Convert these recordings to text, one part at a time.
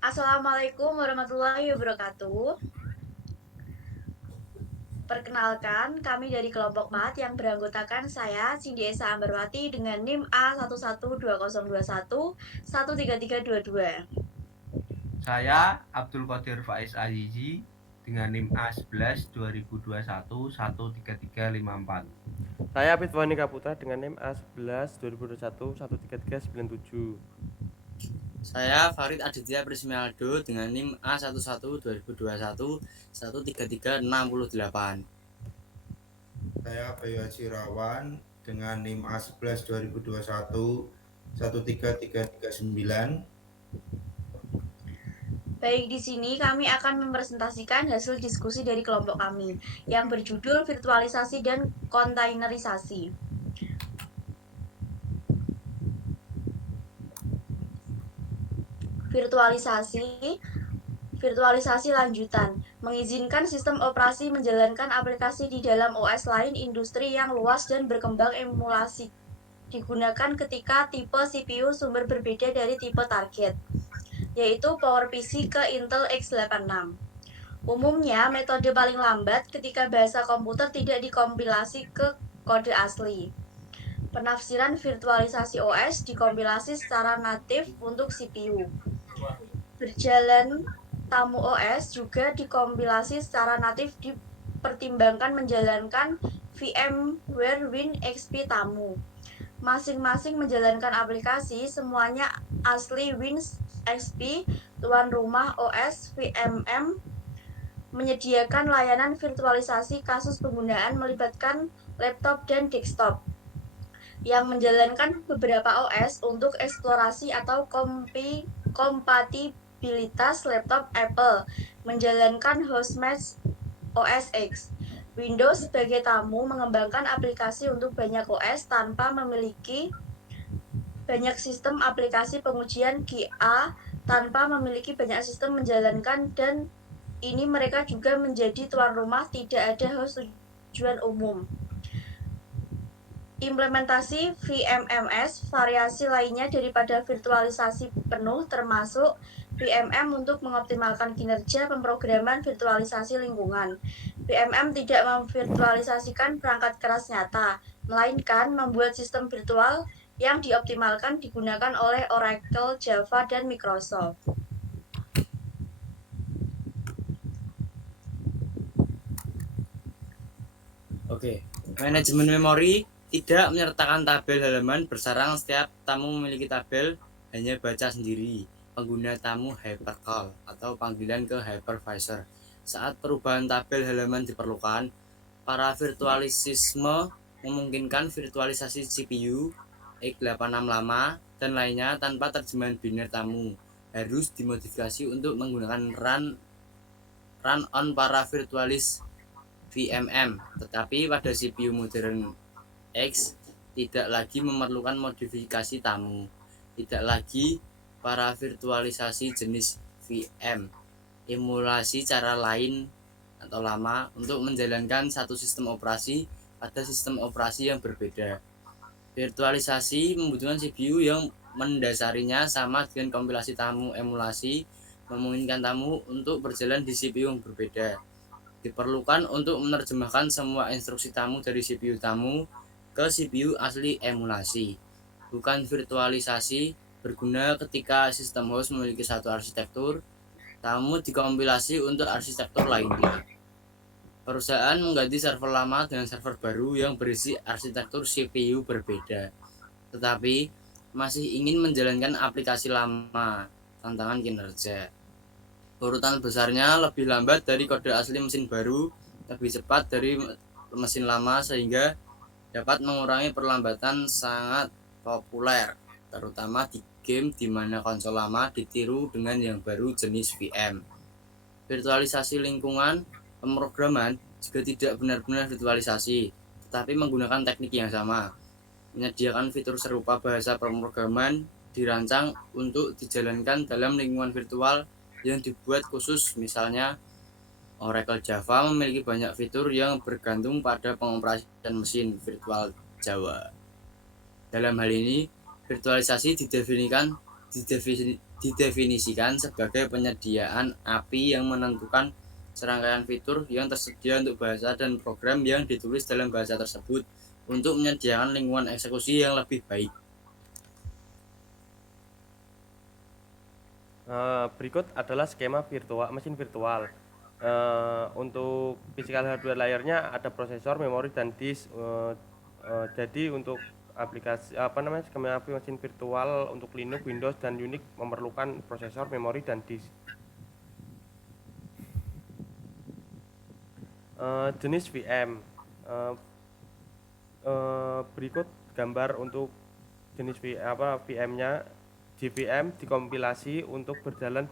Assalamualaikum warahmatullahi wabarakatuh. Perkenalkan, kami dari kelompok MAT yang beranggotakan saya, Cindy Esa Ambarwati dengan NIM A112021 13322. Saya Abdul Qadir Faiz Azizi dengan NIM A11 2021 13354. Saya Fitwani Kaputra dengan NIM A11 2021 13397. Saya Farid Aditya Prismialdo dengan NIM A11 2021 13368. Saya Bayu Haji Rawan dengan NIM A11 2021 13339. Baik, di sini kami akan mempresentasikan hasil diskusi dari kelompok kami yang berjudul virtualisasi dan kontainerisasi. Virtualisasi lanjutan mengizinkan sistem operasi menjalankan aplikasi di dalam OS lain industri yang luas dan berkembang emulasi digunakan ketika tipe CPU sumber berbeda dari tipe target, yaitu PowerPC ke Intel x86. Umumnya, metode paling lambat ketika bahasa komputer tidak dikompilasi ke kode asli. Penafsiran virtualisasi OS dikompilasi secara natif untuk CPU. Berjalan tamu OS juga dikompilasi secara natif dipertimbangkan menjalankan VMware WinXP tamu. Masing-masing menjalankan aplikasi, semuanya asli WinXP, tuan rumah OS VMM, menyediakan layanan virtualisasi kasus penggunaan melibatkan laptop dan desktop yang menjalankan beberapa OS untuk eksplorasi atau kompatibilitas laptop Apple, menjalankan hostmatch OS X. Windows sebagai tamu mengembangkan aplikasi untuk banyak OS tanpa memiliki banyak sistem aplikasi pengujian GA tanpa memiliki banyak sistem menjalankan, dan ini mereka juga menjadi tuan rumah, tidak ada host tujuan umum. Implementasi VMMS, variasi lainnya daripada virtualisasi penuh termasuk VMM untuk mengoptimalkan kinerja pemrograman virtualisasi lingkungan. VMM tidak memvirtualisasikan perangkat keras nyata, melainkan membuat sistem virtual yang dioptimalkan digunakan oleh Oracle, Java, dan Microsoft. Oke, manajemen memori tidak menyertakan tabel halaman bersarang. Setiap tamu memiliki tabel, hanya baca sendiri. Pengguna tamu hypercall atau panggilan ke hypervisor. Saat perubahan tabel halaman diperlukan, para virtualisisme memungkinkan virtualisasi CPU, x86 lama, dan lainnya tanpa terjemahan biner tamu. Harus dimodifikasi untuk menggunakan run on para virtualis VMM, tetapi pada CPU modern X tidak lagi memerlukan modifikasi tamu. Tidak lagi para virtualisasi jenis VM, emulasi cara lain atau lama untuk menjalankan satu sistem operasi pada sistem operasi yang berbeda. Virtualisasi membutuhkan CPU yang mendasarinya sama dengan kompilasi tamu. Emulasi memungkinkan tamu untuk berjalan di CPU yang berbeda. Diperlukan untuk menerjemahkan semua instruksi tamu dari CPU tamu ke CPU asli emulasi. Bukan virtualisasi, berguna ketika sistem host memiliki satu arsitektur, tamu dikompilasi untuk arsitektur lainnya. Perusahaan mengganti server lama dengan server baru yang berisi arsitektur CPU berbeda, tetapi masih ingin menjalankan aplikasi lama. Tantangan kinerja. Urutan besarnya lebih lambat dari kode asli mesin baru, lebih cepat dari mesin lama, sehingga dapat mengurangi perlambatan. Sangat populer, terutama di game di mana konsol lama ditiru dengan yang baru jenis VM. Virtualisasi lingkungan pemrograman juga tidak benar-benar virtualisasi, tetapi menggunakan teknik yang sama. Menyediakan fitur serupa bahasa pemrograman dirancang untuk dijalankan dalam lingkungan virtual yang dibuat khusus. Misalnya, Oracle Java memiliki banyak fitur yang bergantung pada pengoperasian mesin virtual Java. Dalam hal ini, virtualisasi didefinisikan sebagai penyediaan API yang menentukan serangkaian fitur yang tersedia untuk bahasa dan program yang ditulis dalam bahasa tersebut untuk menyediakan lingkungan eksekusi yang lebih baik. Berikut adalah skema mesin virtual. Untuk physical hardware layernya ada prosesor, memori, dan disk. Jadi untuk skema mesin virtual untuk Linux, Windows, dan Unix memerlukan prosesor, memori, dan disk. Jenis VM. Berikut gambar untuk jenis VM-nya. JVM dikompilasi untuk berjalan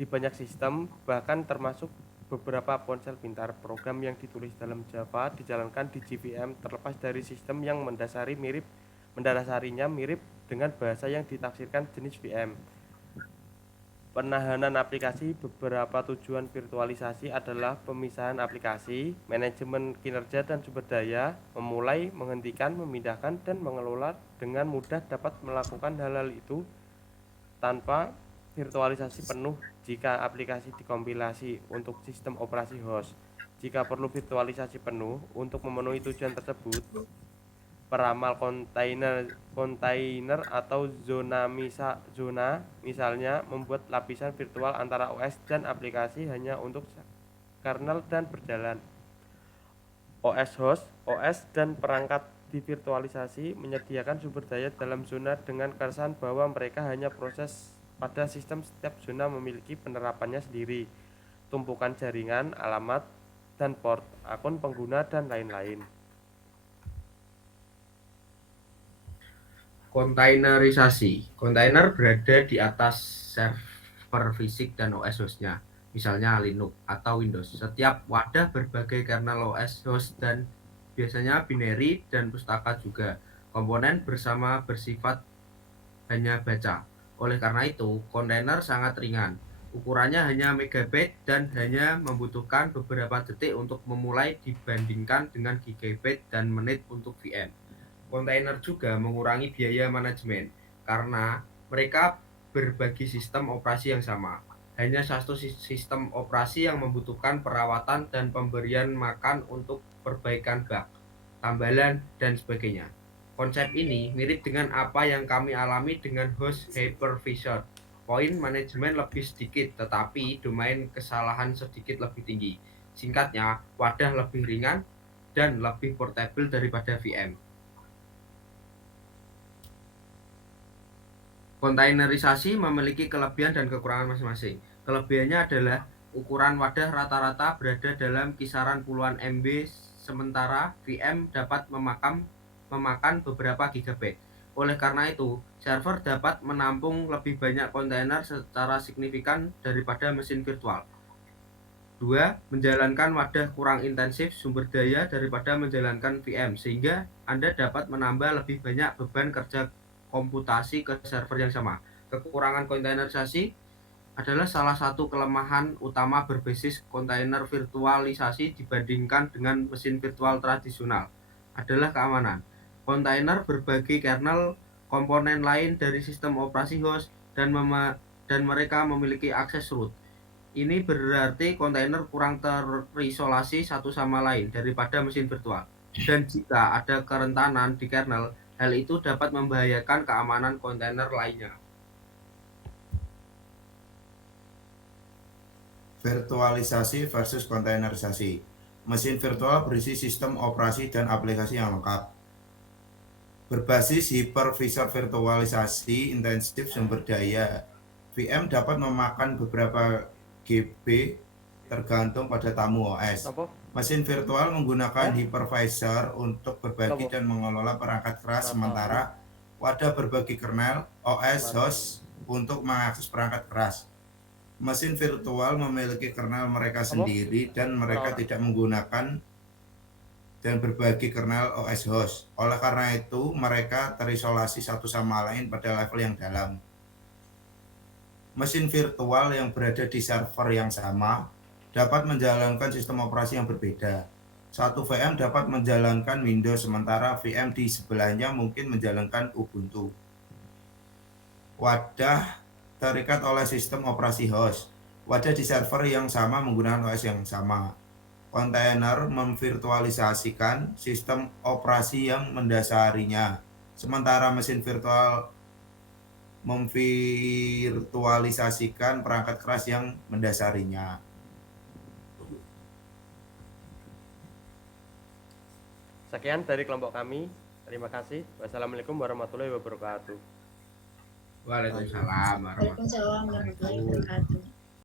di banyak sistem, bahkan termasuk beberapa ponsel pintar. Program yang ditulis dalam Java dijalankan di JVM terlepas dari sistem yang mendasarinya mirip dengan bahasa yang ditafsirkan jenis VM. Penahanan aplikasi. Beberapa tujuan virtualisasi adalah pemisahan aplikasi, manajemen kinerja dan sumber daya, memulai, menghentikan, memindahkan, dan mengelola. Dengan mudah dapat melakukan hal-hal itu tanpa virtualisasi penuh jika aplikasi dikompilasi untuk sistem operasi host. Jika perlu virtualisasi penuh untuk memenuhi tujuan tersebut, peramal kontainer atau zona misalnya membuat lapisan virtual antara OS dan aplikasi hanya untuk kernel dan berjalan. OS host, OS dan perangkat divirtualisasi menyediakan sumber daya dalam zona dengan kesan bahwa mereka hanya proses pada sistem. Setiap zona memiliki penerapannya sendiri, tumpukan jaringan, alamat, dan port, akun pengguna, dan lain-lain. Kontainerisasi. Kontainer berada di atas server fisik dan OS hostnya, misalnya Linux atau Windows. Setiap wadah berbagai kernel OS host dan biasanya binary dan pustaka juga. Komponen bersama bersifat hanya baca. Oleh karena itu, kontainer sangat ringan. Ukurannya hanya megabyte dan hanya membutuhkan beberapa detik untuk memulai dibandingkan dengan gigabyte dan menit untuk VM. Kontainer juga mengurangi biaya manajemen karena mereka berbagi sistem operasi yang sama. Hanya satu sistem operasi yang membutuhkan perawatan dan pemberian makan untuk perbaikan bug, tambalan, dan sebagainya. Konsep ini mirip dengan apa yang kami alami dengan host hypervisor. Poin manajemen lebih sedikit, tetapi domain kesalahan sedikit lebih tinggi. Singkatnya, wadah lebih ringan dan lebih portable daripada VM. Kontainerisasi memiliki kelebihan dan kekurangan masing-masing. Kelebihannya adalah ukuran wadah rata-rata berada dalam kisaran puluhan MB, sementara VM dapat memakan beberapa gigabyte. Oleh karena itu, server dapat menampung lebih banyak kontainer secara signifikan daripada mesin virtual. 2. Menjalankan wadah kurang intensif sumber daya daripada menjalankan VM, sehingga Anda dapat menambah lebih banyak beban kerja komputasi ke server yang sama. Kekurangan kontainerisasi adalah salah satu kelemahan utama berbasis kontainer virtualisasi dibandingkan dengan mesin virtual tradisional adalah keamanan. Kontainer berbagi kernel, komponen lain dari sistem operasi host, dan mereka memiliki akses root. Ini berarti kontainer kurang terisolasi satu sama lain daripada mesin virtual. Dan jika ada kerentanan di kernel, hal itu dapat membahayakan keamanan kontainer lainnya. Virtualisasi versus kontainerisasi. Mesin virtual berisi sistem operasi dan aplikasi yang lengkap. Berbasis hypervisor virtualisasi intensif sumber daya, VM dapat memakan beberapa GB tergantung pada tamu OS. Mesin virtual menggunakan hypervisor untuk berbagi dan mengelola perangkat keras, sementara wadah berbagi kernel OS host untuk mengakses perangkat keras. Mesin virtual memiliki kernel mereka sendiri dan mereka tidak menggunakan dan berbagi kernel OS host. Oleh karena itu, mereka terisolasi satu sama lain pada level yang dalam. Mesin virtual yang berada di server yang sama dapat menjalankan sistem operasi yang berbeda. Satu VM dapat menjalankan Windows, sementara VM di sebelahnya mungkin menjalankan Ubuntu. Wadah terikat oleh sistem operasi host. Wadah di server yang sama menggunakan OS yang sama. Kontainer memvirtualisasikan sistem operasi yang mendasarinya, sementara mesin virtual memvirtualisasikan perangkat keras yang mendasarinya. Sekian dari kelompok kami. Terima kasih. Wassalamualaikum warahmatullahi wabarakatuh. Waalaikumsalam warahmatullahi Waalaikumsalam warahmatullahi wabarakatuh.